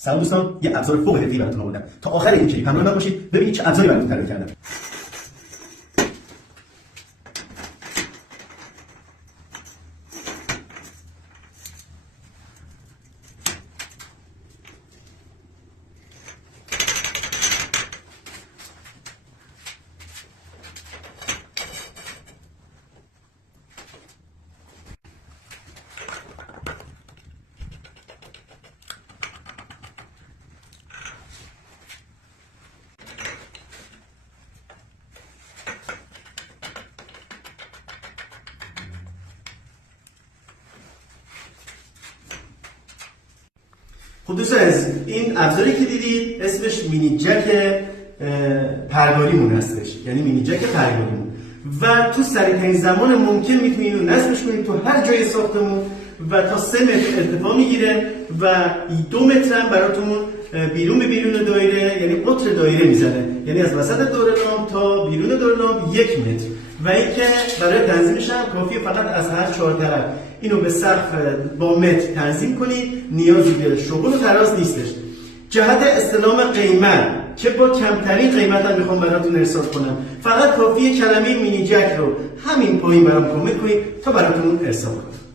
سلام دوستان، یه ابزار فوق العاده براتون آوردم. تا آخر این کلیپ همراه من باشید ببینید چه ابزاری براتون طراحی کردم. خب دوستان عزیز، این ابزاری که دیدید اسمش مینی جک پرگاریمون هستش، یعنی مینی جک پرگاریمون، و تو سریع‌ترین زمان ممکن میتونید اینو نصبش کنید تو هر جای ساختمون و تا 3 متر ارتفاع میگیره و 2 متر هم براتون بیرون به بیرون دایره، یعنی قطر دایره میزنه، یعنی از وسط دور لامپ تا بیرون دور لامپ 1 متر. و اینکه برای تنظیمش هم کافیه فقط از هر 4 طرف اینو به سقف با متر تنظیم کنید، نیازی به شغل و تراز نیستش. جهت استلام قیمت که با کمترین قیمت هم میخوام براتون ارسال کنم، فقط کافیه کلمه مینی جک رو همین پایین برام کامنت کنید تا براتون ارسال کنم.